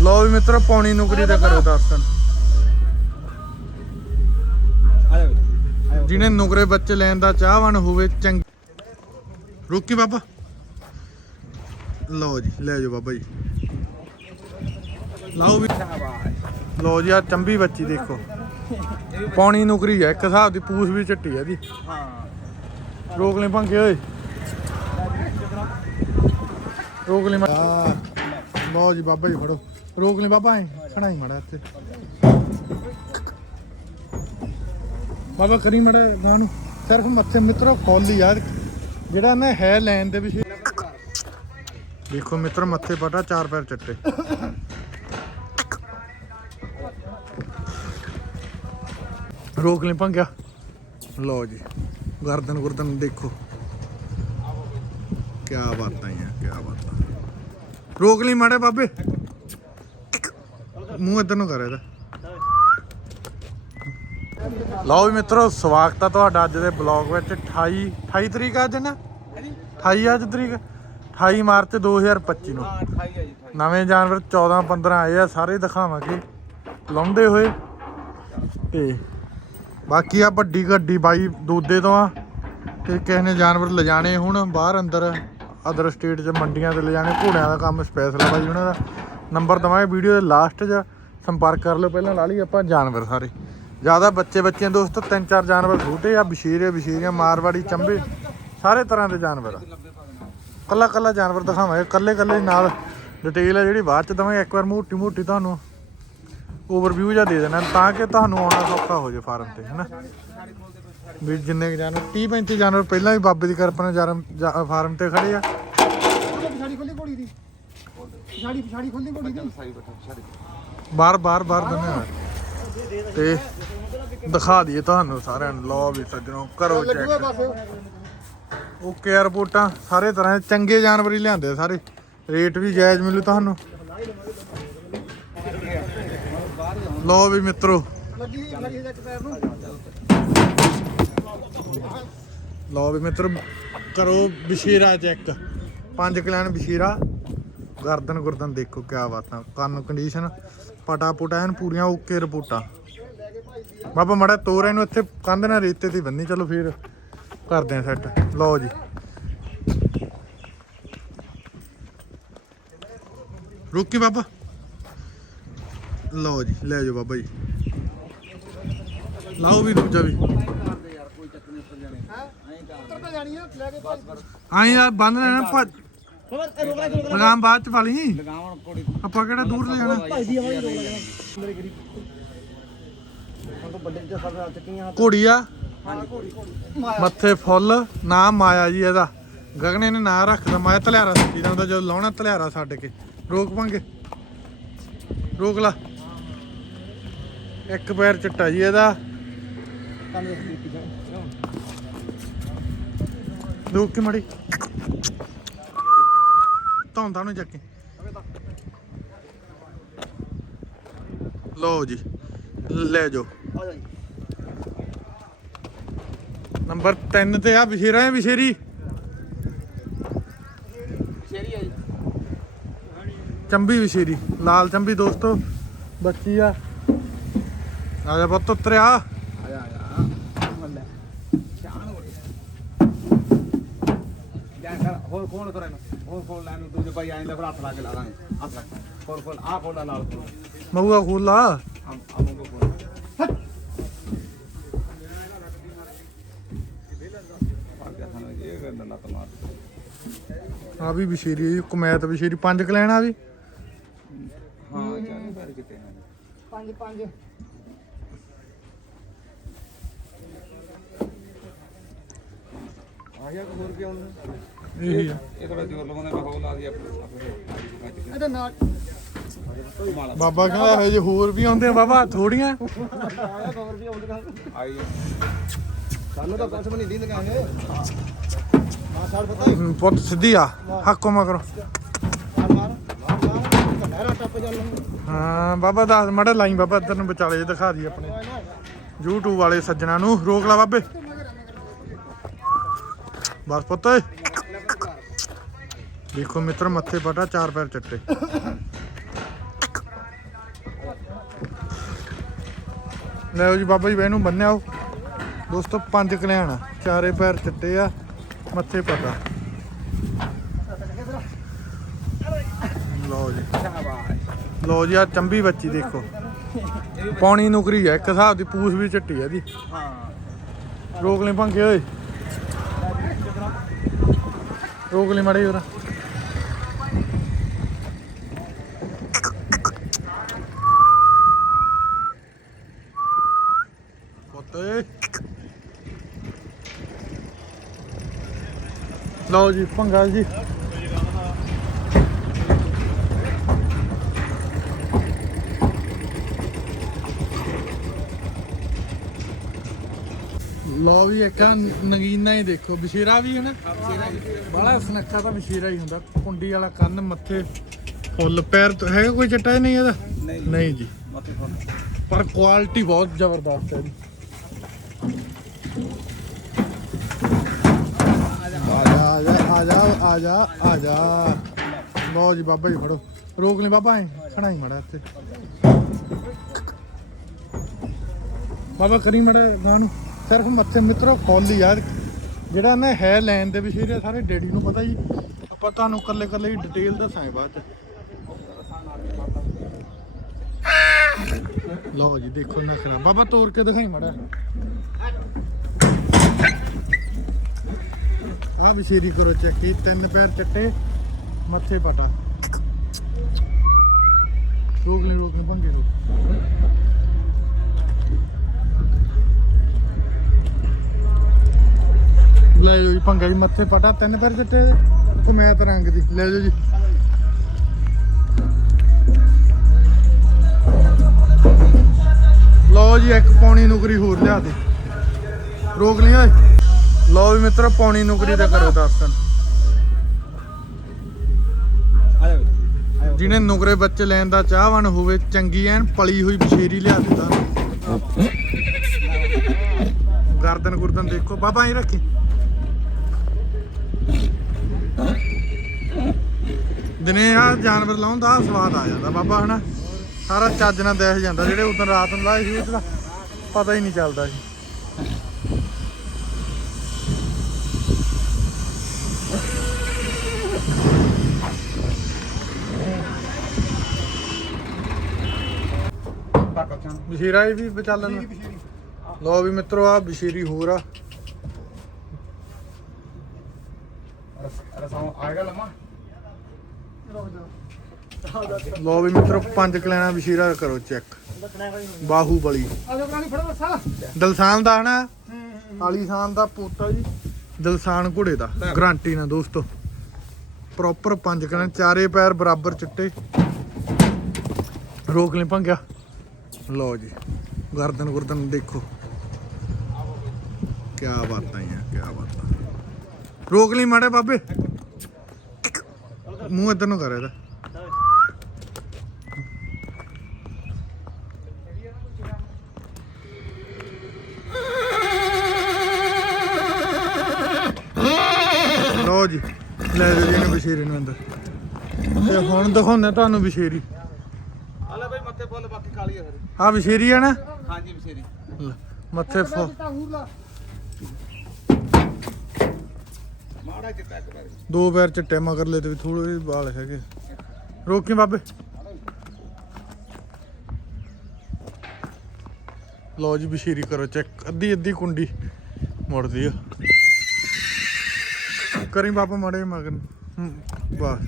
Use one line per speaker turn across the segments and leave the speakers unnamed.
ਲਓ ਵੀ ਮਿੱਤਰੋ, ਪੌਣੀ ਨੁਕਰੀ ਦਾ ਕਰੋ ਦਰਸ਼ਨ। ਜਿਹਨੇ ਨੁਕਰੇ ਬੱਚੇ ਲੈਣ ਦਾ ਚਾਹਵਾਨ ਹੋਵੇ, ਚੰਗ ਰੁਕੀ ਬਾਬਾ। ਲਓ ਜੀ, ਲੈ ਜਾਓ ਬਾਬਾ ਜੀ। ਲਓ ਵੀ ਲਓ ਜੀ ਆ ਚੰਬੀ ਬੱਚੀ ਦੇਖੋ। ਪੌਣੀ ਨੁਕਰੀ ਹੈ, ਇੱਕ ਹਿਸਾਬ ਦੀ ਪੂਛ ਵੀ ਚੱਟੀ ਹੈ ਦੀ ਰੋਕ ਲੈ ਭੰਗੇ ਓਏ ਰੋਕ ਲੈ ਆ ਲਓ ਜੀ ਬਾਬਾ ਜੀ ਫੜੋ। ਰੋਕ ਲੈ ਬਾਬਾ ਐ ਖੜਾਈ ਮੜਾ ਇੱਥੇ। ਬਾਬਾ ਕਰੀ ਮੜਾ ਗਾਂ ਨੂੰ। ਸਿਰਫ ਮੱਥੇ ਮਿੱਤਰੋ, ਖੋਲੀ ਯਾਰ। ਜਿਹੜਾ ਨਾ ਹੈ ਲੈਣ ਦੇ ਵਿਸ਼ੇ ਦੇਖੋ ਮਿੱਤਰ, ਮੱਥੇ ਪਟਾ ਚਾਰ ਪੈਰ ਚੱਟੇ। ਰੋਕ ਲੈ ਭੰਗਿਆ। ਲਓ ਜੀ, ਗਰਦਨ ਗੁਰਦਨ ਦੇਖੋ। ਕੀ ਬਾਤਾਂ ਆ ਕੀ ਬਾਤਾਂ। ਰੋਕ ਲਈ ਮਾੜੇ ਬਾਬੇ। ਮੂੰਹ ਇਧਰ ਨੂੰ ਕਰ ਇਹਦਾ। ਲਓ ਵੀ ਮਿੱਤਰੋ ਸਵਾਗਤ ਆ ਤੁਹਾਡਾ ਅੱਜ ਦੇ ਬਲੌਗ ਵਿੱਚ। 28 28 ਤਰੀਕ ਅੱਜ ਨਾ? 28 ਅੱਜ ਤਰੀਕ? 28 ਮਾਰਚ 2025 ਨੂੰ। ਨਵੇਂ ਜਾਨਵਰ 14 15 ਆਏ ਆ ਸਾਰੇ ਦਿਖਾਵਾਂਗੇ। ਲਾਉਂਦੇ ਹੋਏ। ਤੇ ਬਾਕੀ ਆ ਵੱਡੀ ਗੱਡੀ ਬਾਈ ਦੋਦੇ ਤੋਂ ਆ। ਤੇ ਕਿਸੇ ਨੇ ਜਾਨਵਰ ਲਿਜਾਣੇ ਹੁਣ ਬਾਹਰ ਅੰਦਰ। ਅਦਰ ਸਟੇਟ 'ਚ ਮੰਡੀਆਂ ਤੇ ਲਿਜਾਣੇ ਘੋੜਿਆਂ ਦਾ ਕੰਮ ਸਪੈਸ਼ਲ ਆ ਬਾਈ ਉਹਨਾਂ ਦਾ। ਨੰਬਰ ਦਵਾਂਗੇ ਵੀਡੀਓ ਦੇ ਲਾਸਟ 'ਚ, ਸੰਪਰਕ ਕਰ ਲਓ ਪਹਿਲਾਂ, ਲਾ ਲਈ ਆਪਾਂ ਜਾਨਵਰ ਸਾਰੇ। ਜ਼ਿਆਦਾ ਬੱਚੇ ਬੱਚਿਆਂ ਦੋਸਤ, ਤਿੰਨ ਚਾਰ ਜਾਨਵਰ ਛੋਟੇ ਆ, ਬਸ਼ੀਰੇ, ਬਸ਼ੀਰੀਆਂ, ਮਾਰਵਾੜੀ, ਚੰਬੇ, ਸਾਰੇ ਤਰ੍ਹਾਂ ਦੇ ਜਾਨਵਰ ਆ। ਕੱਲਾ ਕੱਲਾ ਜਾਨਵਰ ਦਿਖਾਵਾਂਗੇ, ਕੱਲੇ ਕੱਲੇ ਨਾਲ ਡਿਟੇਲ ਆ ਜਿਹੜੀ ਬਾਅਦ ਚ ਦਵਾਂਗੇ, ਇੱਕ ਵਾਰ ਮੋਟੀ ਮੋਟੀ ਤੁਹਾਨੂੰ ਓਵਰਵਿਊ ਜਾਂ ਦੇ ਦੇਣਾ, ਤਾਂ ਕਿ ਤੁਹਾਨੂੰ ਆਉਣਾ ਸੌਖਾ ਹੋ ਜਾਵੇ ਫਾਰਮ ਤੇ, ਹੈਨਾ? ਵੀ ਜਿੰਨੇ ਜਾਨਵਰ 30 35 ਜਾਨਵਰ ਪਹਿਲਾਂ ਵੀ ਬਾਬੇ ਦੀ ਕਿਰਪਾ ਨਾਲ ਜਾਰਮ ਫਾਰਮ ਤੇ ਖੜੇ ਆ।
ਪਿਛਾੜੀ ਖੋਲੀ ਘੋੜੀ ਦੀ ਪਿਛਾੜੀ ਪਿਛਾੜੀ ਖੋਲੀ ਘੋੜੀ ਦੀ
ਬਾਰ ਬਾਰ ਬਾਰ ਆ ਤੇ ਦਿਖਾ ਦਈਏ ਤੁਹਾਨੂੰ ਸਾਰਿਆਂ ਨੂੰ। ਲਓ ਵੀ ਸੱਜਣੋ ਕਰੋ ਚੈੱਕ ਓਕੇ ਰਿਪੋਰਟਾਂ ਸਾਰੇ ਤਰ੍ਹਾਂ ਦੇ ਚੰਗੇ ਜਾਨਵਰ ਹੀ ਲਿਆਂਦੇ ਸਾਰੇ। ਰੇਟ ਵੀ ਜਾਇਜ਼ ਮਿਲੂ ਤੁਹਾਨੂੰ। ਲਓ ਵੀ ਮਿੱਤਰੋ।
ਲੱਗੀ ਲੱਗੀ ਇੱਕ ਪੈਰ ਨੂੰ।
ਲਓ ਵੀ ਮਿੱਤਰ, ਕਰੋ ਬਸ਼ੀਰਾ ਚੈੱਕ ਪੰਜ ਕਲਿਆਣ ਬਸ਼ੀਰਾ। ਗਰਦਨ ਗੁਰਦਨ ਦੇਖੋ ਕਿਆ ਬਾਤਾਂ, ਕੰਨ ਕੰਡੀਸ਼ਨ ਪਟਾ ਪੁਟਾ ਐਨ ਪੂਰੀਆਂ ਓਕੇ ਰਿਪੋਰਟਾਂ। ਬਾਬਾ ਮੜਾ ਤੋਰ ਇਹਨੂੰ ਇੱਥੇ, ਕੰਧ ਨਾਲ ਰੇਤੇ ਤੇ ਬੰਨੀ ਚਲੋ ਫੇਰ ਕਰਦੇ ਆ ਸੈੱਟ ਲਓ ਜੀ। ਰੁਕੀ ਬਾਬਾ। ਲਓ ਜੀ, ਲੈ ਜਾਓ ਬਾਬਾ ਜੀ। ਲਾਓ ਵੀ ਦੂਜਾ ਵੀ।
ਉੱਤਰ ਤਾਂ ਜਾਣੀ ਆ, ਲੈ ਕੇ ਭਾਈ
ਆਈ ਯਾਰ ਬੰਦ ਲੈਣਾ, ਭੱਜ। ਲਗਾਮ ਬਾਅਦ ਚ ਪਾ
ਲਗਾਵਣ ਕੋੜੀ
ਆਪਾਂ ਕਿਹੜਾ ਦੂਰ ਲੈ ਜਾਣਾ।
ਭਾਈ ਦੀ ਆਵਾਜ਼ ਰੋਕ ਲੈਣਾ ਮੇਰੇ ਗਰੀਬ ਹੁਣ ਵੱਡੇ ਤੇ ਸਭ ਨਾਲ ਚੱਕੀਆਂ
ਘੋੜੀ ਆ ਮੱਥੇ ਫੁੱਲ ਨਾਮ ਮਾਇਆ ਜੀ ਇਹਦਾ। ਗਗਨੇ ਨੇ ਨਾਂ ਰੱਖਦਾ, ਮਾਇਆ ਤਲਿਆਰਾ ਸੱਚੀ ਦਾ ਜਦੋਂ ਲਾਉਣਾ ਤਲਿਆਰਾ ਛੱਡ ਕੇ। ਰੋਕ ਪਾਂਗੇ। ਰੋਕ ਲਾ। ਇੱਕ ਪੈਰ ਚਿੱਟਾ ਜੀ ਇਹਦਾ।
ਕੰਨ ਦੇ ਸਪੀਕ ਜਾ
ਰੋਕ ਕੇ ਮੜੀ ਧੌਂਦਾ ਨੂੰ ਚੱਕੇ ਲਓ ਜੀ ਲੈ ਜਾਓ
ਆ ਜਾ ਜੀ
ਨੰਬਰ 3 ਤੇ ਆ ਵਿਸ਼ੇਰਾ ਹੈ ਵਿਸ਼ੇਰੀ
ਸ਼ੇਰੀ ਆ ਜੀ
ਚੰਬੀ ਵਿਸ਼ੇਰੀ ਲਾਲ ਚੰਬੀ ਦੋਸਤੋ ਬੱਚੀ ਆ ਆ ਜਾ ਪੁੱਤ ਉਤਰਿਆ
ਆ ਜਾ ਆ ਜਾ ਮੱਲੇ ਚਾਣ ਹੋਏ
ਜਾਂ ਕਰ ਹੋਰ ਫੋਨ ਕਰੇ ਨਾ ਹੋਰ ਫੋਨ ਲੈਣ ਨੂੰ ਦੂਜੇ ਭਾਈ ਆਇੰਦਾ ਫਿਰ ਹੱਥ ਲਾ ਕੇ ਲਾ ਦਾਂਗੇ। ਹੱਥ ਲਾ ਹੋਰ ਫੋਨ ਆ ਫੋਨ ਨਾਲ ਫੋਨ
ਮਊਆ ਖੋਲਾ
ਆ ਆ ਮੋਗੋ ਫੋਨ ਆ ਗਿਆ ਸਾਨੂੰ ਇਹ ਗੱਲ ਨਾ ਤਮਾਰ
ਆ ਵੀ ਵਿਸ਼ੇਰੀ ਹੈ ਕੁਮੈਤ ਵਿਸ਼ੇਰੀ। ਪੰਜ ਕਲੈਣ ਵੀ।
ਹਾਂ ਜਾਨੀ ਬਾਰੇ ਕਿਤੇ ਹੈ
ਪੰਜ ਪੰਜ।
ਆ ਗਿਆ ਕੋਈ ਹੋਰ ਵੀ ਆਉਣਾ
ਇਹੀ ਆ।
ਇਹ ਥੋੜਾ ਜ਼ੋਰ ਲਗਾਉਂਦਾ ਮੈਂ ਹੋਰ ਲਾ ਦੀ ਆਪਣੇ
ਇਹਦੇ ਨਾਲ
ਮਾਲਾ
ਬਾਬਾ ਕਹਿੰਦਾ ਹਜੇ ਹੋਰ ਵੀ ਆਉਂਦੇ ਆ ਬਾਬਾ ਥੋੜੀਆਂ।
ਆਇਆ ਖਬਰ ਵੀ ਆਉਂਦੀ
ਆਈ
ਸਾਨੂੰ ਤਾਂ ਕੁਛ ਵੀ ਨਹੀਂ ਦਿੰਦੇ ਕਹਿੰਦੇ। ਹਾਂ ਸਾਲ ਪਤਾ
ਸਿੱਧੀ ਆ ਹੱਕੋ
ਚੱਲ
ਹਾਂ ਬਾਬਾ ਦੱਸ ਮੜਾ ਲਾਈ ਬਾਬਾ ਇੱਧਰ ਨੂੰ ਵਿਚਾਲੇ ਦਿਖਾ ਦੀ ਆਪਣੇ। YouTube ਵਾਲੇ ਸੱਜਣਾ ਨੂੰ ਰੋਕ ਲਾ ਬਾਬੇ। ਬਸ ਪੁੱਤ। ਦੇਖੋ ਮਿੱਤਰ ਮੱਥੇ ਫਟਾ ਚਾਰ ਪੈਰ ਚੱਟੇ। ਲੈ ਜੀ ਬਾਬਾ ਜੀ ਬੈ ਨੂੰ ਬੰਨਿਆਓ ਦੋਸਤੋ ਪੰਜ ਕਲਿਆਣ ਚਾਰੇ ਪੈਰ ਚੱਟੇ ਆ ਮੱਥੇ ਪਤਾ ਲਓ ਜੀ। ਲਓ ਜੀ ਆ ਚੰਬੀ ਬੱਚੀ ਦੇਖੋ। ਪੌਣੀ ਨੁਕਰੀ ਹੈ ਇੱਕ ਹਿਸਾਬ ਦੀ ਪੂਛ ਵੀ ਚੱਟੀ ਆ ਜੀ
ਹਾਂ।
ਰੋਕ ਲੈ ਭੰਗੇ ਓਏ। ਰੋਕ ਲੈ ਮੜੇ ਜਰਾ ਫੋਟੇ ਲਓ ਜੀ ਭੰਗਾਲ ਜੀ। ਲਓ ਵੀ ਇੱਕ ਨਗੀਨਾ ਹੀ ਦੇਖੋ ਬਸ਼ੀਰਾ ਵੀ ਹੈ ਨਾ? ਬੜਾ ਸੁਨੱਖਾ ਤਾਂ ਬਸ਼ੀਰਾ ਹੀ ਹੁੰਦਾ। ਕੁੰਡੀ ਵਾਲਾ ਕੰਨ ਮੱਥੇ ਫੁੱਲ ਪੈਰ ਤੋਂ ਹੈਗਾ ਕੋਈ ਚੱਟਾ ਨਹੀਂ ਇਹਦਾ?
ਨਹੀਂ
ਜੀ। ਪਰ ਕੁਆਲਿਟੀ ਬਹੁਤ ਜ਼ਬਰਦਸਤ ਹੈ ਆ ਜਾ ਆ ਜਾ ਆ ਜਾ ਆ ਜਾ ਲਓ ਜੀ ਬਾਬਾ ਜੀ ਫੜੋ। ਰੋਕ ਲੈ ਬਾਬਾ ਐ ਖੜਾ ਹੀ ਮੜਾ ਇੱਥੇ। ਬਾਬਾ ਕਰੀ ਮੜਾ ਗਾਂ ਨੂੰ। ਸਿਰਫ ਮੱਥੇ ਮਿੱਤਰੋ ਖੋਲ ਯਾਰ ਜਿਹੜਾ ਨਾ ਹੈ ਲੈਣ ਦੇ ਵਿਸ਼ੇ ਸਾਰੇ ਡੈਡੀ ਨੂੰ ਪਤਾ ਜੀ। ਆਪਾਂ ਤੁਹਾਨੂੰ ਇਕੱਲੇ ਇਕੱਲੇ ਹੀ ਡਿਟੇਲ ਦੱਸਾਂਗੇ ਬਾਅਦ ਚ। ਲਓ ਜੀ, ਦੇਖੋ ਨਾ ਖਰਾ ਬਾਬਾ ਤੋੜ ਕੇ ਦਿਖਾਈ ਮੜਾ। ਆ ਬਸ਼ੇਰੀ ਕਰੋ ਚੱਕੀ ਤਿੰਨ ਪੈਰ ਚੱਟੇ, ਮੱਥੇ ਪਟਾ। ਰੋਕ ਲੈ ਰੋਕ ਲੈ, ਭੰਗੇ ਰੋਕ। ਲੈ ਜਾਓ ਜੀ ਭੰਗਾ ਵੀ ਮੱਥੇ ਪਟਾ ਤਿੰਨ ਪੈਰ ਚਿੱਟੇ ਕੁਮੈਤ ਰੰਗ ਦੀ। ਲੈ ਜਾਓ ਜੀ। ਲਓ ਜੀ, ਇੱਕ ਪੌਣੀ ਨੁਕਰੀ ਹੋਰ ਲਿਆ ਦੇ। ਰੋਕ ਲਈ ਓਏ। ਲਓ ਵੀ ਮਿੱਤਰੋ, ਪੌਣੀ ਨੁਕਰੀ ਦਾ ਕਰੋ ਦਰਸ਼ਨ।
ਆ
ਜਿਹਨੇ ਨੁਕਰੇ ਬੱਚੇ ਲੈਣ ਦਾ ਚਾਹਵਾਨ ਹੋਵੇ, ਚੰਗੀ ਐਨ ਪਲੀ ਹੋਈ ਬਸ਼ੇਰੀ ਲਿਆ ਦਿੱਤਾ ਗਰਦਨ ਗੁਰਦਨ ਦੇਖੋ। ਬਾਬਾ ਹੀ ਰੱਖੀ। ਦਿਨੇ ਆ ਜਾਨਵਰ ਲਾਉਣ ਦਾ ਆਹ ਸਵਾਦ ਆ ਜਾਂਦਾ ਬਾਬਾ ਹਨਾ? ਸਾਰਾ ਚੱਜ ਨਾਲ ਦੇਖ ਜਾਂਦਾ ਜਿਹੜੇ ਉਦੋਂ ਰਾਤ ਨੂੰ ਲਾਏ ਸੀ ਉਹਦਾ ਪਤਾ ਹੀ ਨਹੀਂ ਚੱਲਦਾ
ਚਾਂ
ਬਸ਼ੀਰਾ ਇਹ ਵੀ ਵਿਚਾਲਣ। ਲਓ ਵੀ ਮਿੱਤਰੋ ਆ ਬਸ਼ੀਰੀ ਹੋਰ ਆ।
ਰਸਾਂ ਆਏਗਾ ਲੰਮਾ?
ਲੋ ਵੀ ਮਿੱਤਰੋ, ਪੰਜ ਕਲੈਣਾ ਬਸ਼ੀਰਾ ਕਰੋ ਚੈੱਕ ਬਾਹੂਬਲੀ।
ਆ
ਦਲਸਾਨ ਦਾ, ਹਨਾ? ਆਲੀਸ਼ਾਨ ਦਾ ਪੋਤਾ ਜੀ। ਦਲਸਾਨ ਘੋੜੇ ਦਾ। ਗਾਰੰਟੀ ਨਾ ਦੋਸਤੋ। ਪ੍ਰੋਪਰ ਪੰਜ ਕਲੈਣ, ਚਾਰੇ ਪੈਰ ਬਰਾਬਰ ਚਿੱਟੇ। ਰੋਕ ਲੈ ਭੰਗਿਆ। ਲਓ ਜੀ, ਗਰਦਨ ਗੁਰਦਨ ਦੇਖੋ। ਕੀ ਬਾਤਾਂ ਆ ਕੀ ਬਾਤਾਂ। ਰੋਕ ਲਈ ਮਾੜੇ ਬਾਬੇ। ਮੂੰਹ ਇਧਰ ਨੂੰ ਕਰ ਇਹਦਾ। ਲਓ ਜੀ ਲੈ ਜੀ ਇਹਨੂੰ ਬਸ਼ੀਰੀ ਨੂੰ ਅੰਦਰ। ਤੇ ਹੁਣ ਦਿਖਾਉਂਦੇ ਤੁਹਾਨੂੰ ਬਸ਼ੀਰੀ।
ਆ ਲੈ ਬਈ ਮੱਥੇ ਫੁੱਲ ਬਾਕੀ ਕਾਲੀ ਆ ਫਿਰ।
ਆ ਬਸ਼ੀਰੀ ਆ ਨਾ?
ਹਾਂਜੀ ਬਸੇਰੀ।
ਲੈ, ਮੱਥੇ ਫੋ
ਹੂਰਲਾ
ਦੋ ਪੈਰ ਚਿੱਟੇ ਮਗਰਲੇ ਤੇ ਵੀ ਥੋੜੇ ਜਿਹੇ ਵਾਲ ਹੈਗੇ। ਰੋਕੀ ਬਾਬੇ? ਲਓ ਜੀ ਬਸ਼ੀਰੀ ਕਰੋ ਚੈੱਕ। ਅੱਧੀ ਅੱਧੀ ਕੁੰਡੀ ਮੁੜਦੀ ਆ। ਕਰੀ ਬਾਬਾ ਮੜੇ ਮਗਰ। ਹੂੰ, ਬਸ।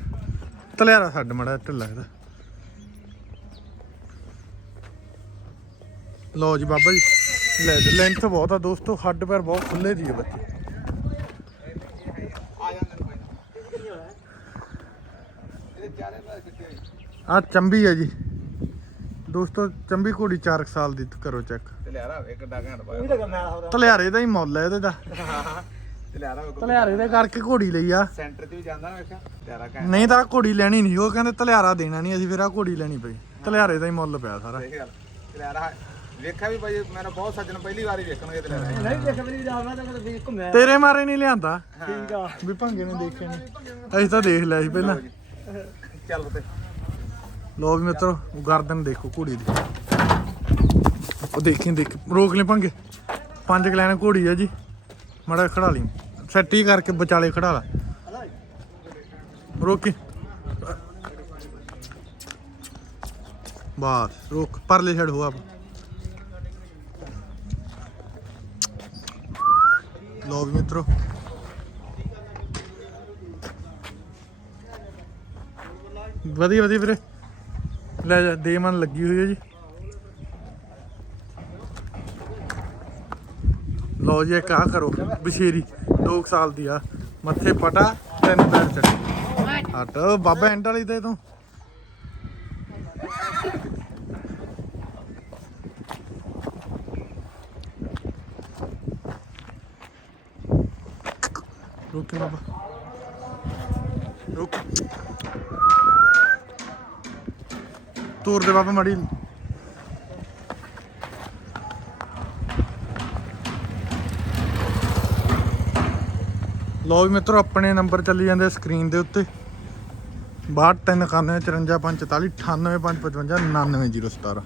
ਤਲਿਆਰਾ ਛੱਡ ਮੜਾ ਢਿੱਲਾ ਇਹਦਾ ਲਓ ਜੀ ਬਾਬਾ ਜੀ ਲੈ ਲੈਂਥ ਬਹੁਤ ਆ ਦੋਸਤੋ ਹੱਡ ਪੈਰ ਬਹੁਤ ਖੁੱਲੇ ਦੀ ਆ ਬੱਚੇ
ਆ ਜਾਂਦੇ ਨੇ ਭਾਈ ਇਹਦੇ ਚਾਰੇ ਪੈਰ ਕਿੱਥੇ
ਆ ਚੰਬੀ ਹੈ ਜੀ। ਦੋਸਤੋ ਚੰਬੀ ਘੋੜੀ 4 ਸਾਲ ਦੀ ਕਰੋ ਚੈੱਕ
ਤੇ ਲਿਆਰਾ ਇੱਕ ਡਾ ਘੰਟ ਪਾਇਆ।
ਤਲਿਆਰੇ ਦਾ ਹੀ ਮੁੱਲ ਹੈ ਇਹਦੇ ਦਾ।
ਤੇ ਲਿਆਰਾ
ਤਲਿਆਰੇ ਦੇ ਕਰਕੇ ਘੋੜੀ ਲਈ ਆ।
ਸੈਂਟਰ ਤੇ ਵੀ ਜਾਂਦਾ ਨਾ ਵੇਖਿਆ? ਲਿਆਰਾ ਘੰਟ।
ਨਹੀਂ ਤਾਂ ਘੋੜੀ ਲੈਣੀ ਨਹੀਂ ਉਹ ਕਹਿੰਦੇ ਤਲਿਆਰਾ ਦੇਣਾ ਨਹੀਂ ਅਸੀਂ ਫਿਰ ਆ ਘੋੜੀ ਲੈਣੀ ਪਈ। ਤਲਿਆਰੇ ਦਾ ਹੀ ਮੁੱਲ ਪਿਆ ਸਾਰਾ।
ਦੇਖ ਗੱਲ। ਤੇ ਲਿਆਰਾ ਵੇਖਿਆ ਵੀ ਭਾਈ ਮੇਰਾ ਬਹੁਤ ਸੱਜਣ ਪਹਿਲੀ ਵਾਰੀ ਵੇਖਣਗੇ ਤੇ ਲਿਆਰਾ
ਨਹੀਂ ਦੇਖ ਮੇਰੀ ਜਾਣਾ ਤਾਂ ਕਦੇ ਦੇਖ ਘੁੰਮਿਆ।
ਤੇਰੇ ਮਾਰੇ ਨਹੀਂ ਲਿਆਂਦਾ?
ਠੀਕ ਆ।
ਵੀ ਭੰਗੇ ਨੇ ਦੇਖੇ ਨਹੀਂ ਅਸੀਂ ਤਾਂ ਦੇਖ ਲਿਆ ਸੀ ਪਹਿਲਾਂ।
ਚੱਲ ਤੇ
ਲੋ ਵੀ ਮਿੱਤਰੋ, ਗਰਦਨ ਦੇਖੋ ਘੋੜੀ ਦੀ। ਉਹ ਦੇਖੀ, ਦੇਖ। ਰੋਕ ਲੈ ਪੰਗੇ। ਪੰਜ ਕਲੈਨ ਘੋੜੀ ਆ ਜੀ। ਮੜਾ ਖੜਾ ਲਈ। ਸੈੱਟੀ ਕਰਕੇ ਵਿਚਾਲੇ ਖੜਾ ਲਾ। ਰੋਕੀ। ਬਾਸ, ਰੋਕ। ਪਰਲੇ ਛੜ ਹੋ ਆਪ। ਲੋ ਵੀ ਮਿੱਤਰੋ। ਵਧੀਆ ਵਧੀਆ ਵੀਰੇ। ਲੈ ਜਾ, ਦੇ ਮਨ ਲੱਗੀ ਹੋਈ ਹੈ ਜੀ। ਲਓ ਜੀ, ਇੱਕ ਕਰੋ, ਬਸ਼ੇਰੀ 2 ਸਾਲ ਦੀ ਆ। ਮੱਥੇ ਪਟਾ, ਤਿੰਨ ਪੈਰ ਚੱਕ ਹਟ, ਬਾਬਾ ਐਂਡ ਵਾਲੀ ਤੇ ਤੂੰ। ਰੁਕ ਬਾਬਾ। ਰੁਕ। ਤੋਰ ਦੇ ਬਾਬਾ ਮੜੀ। ਲੋ ਵੀ ਮਿੱਤਰੋ ਆਪਣੇ ਨੰਬਰ ਚੱਲੀ ਜਾਂਦੇ ਸਕਰੀਨ ਦੇ ਉੱਤੇ। 629145459855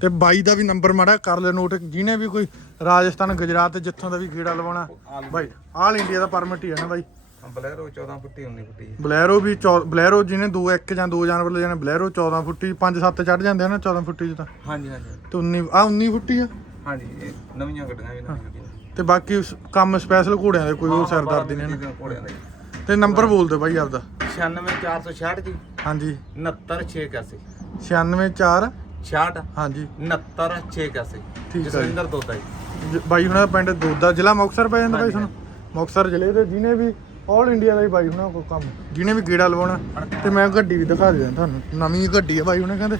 ਤੇ ਬਾਈ ਦਾ ਵੀ ਨੰਬਰ ਮਾੜਾ ਕਰ ਲੈ ਨੋਟ ਜਿਹਨੇ ਵੀ ਕੋਈ ਰਾਜਸਥਾਨ ਗੁਜਰਾਤ ਜਿੱਥੋਂ ਦਾ ਵੀ ਗੇੜਾ ਲਵਾਉਣਾ। ਬਾਈ ਆਲ ਇੰਡੀਆ ਦਾ ਪਰਮਿਟ ਹੀ ਹੈ ਨਾ ਬਾਈ।
ਬਲੈਰੋ 14 ਫੁੱਟੀ 19 ਫੁੱਟੀ।
ਬਲੈਰੋ ਵੀ ਚੌ- ਬਲੈਰੋ ਜਿਹਨੇ ਦੋ ਇੱਕ ਜਾਂ ਦੋ ਜਾਨਵਰ ਲੈ ਜਾਣੇ ਬਲੈਰੋ 14 ਫੁੱਟੀ 5 7 ਚੜ ਜਾਂਦੇ ਆ ਨਾ 14 ਫੁੱਟੀ ਚ ਤਾਂ।
ਹਾਂਜੀ ਹਾਂਜੀ।
ਤੇ 19 ਆ 19 ਫੁੱਟੀ ਆ?
ਹਾਂਜੀ ਇਹ ਨਵੀਆਂ ਗੱਡੀਆਂ ਵੀ ਨਵੀਆਂ ਗੱਡੀਆਂ।
ਤੇ ਬਾਕੀ ਉਸ- ਕੰਮ ਸਪੈਸ਼ਲ ਘੋੜਿਆਂ ਦੇ ਕੋਈ ਉਹ ਸਰਦਾਰਦੀ ਨੇ ਨਾ।
ਦਾ
ਤੇ ਨੰਬਰ ਬੋਲ ਦਿਓ ਬਾਈ ਆਪਦਾ।
96466 ਜੀ।
ਹਾਂਜੀ।
69681
964
66
ਹਾਂਜੀ।
69681
ਠੀਕ ਹੈ ਜੀ।
ਜਸਵਿੰਦਰ ਤੋਤਾ ਜੀ।
ਜ- ਬਾਈ ਹੁਣਾਂ ਦਾ ਪਿੰਡ ਦੋਦਾ ਜ਼ਿਲ੍ਹਾ ਮੁਕਤਸਰ ਪੈ ਜਾਂਦਾ ਬਾਈ ਤੁਹਾਨੂੰ ਮੁਕਤਸਰ ਜ਼ਿਲ੍ਹੇ ਦੇ ਜਿਹਨੇ ਵੀ ਆਲ ਇੰਡੀਆ ਦਾ ਹੀ ਬਾਈ ਹੁਣਾਂ ਕੋਈ ਕੰਮ। ਜਿਹਨੇ ਵੀ ਗੇੜਾ ਲਵਾਉਣਾ, ਤੇ ਮੈਂ ਗੱਡੀ ਵੀ ਦਿਖਾ ਦਿਆਂ ਤੁਹਾਨੂੰ। ਨਵੀਂ ਗੱਡੀ ਹੈ ਬਾਈ ਹੁਣੇ, ਕਹਿੰਦੇ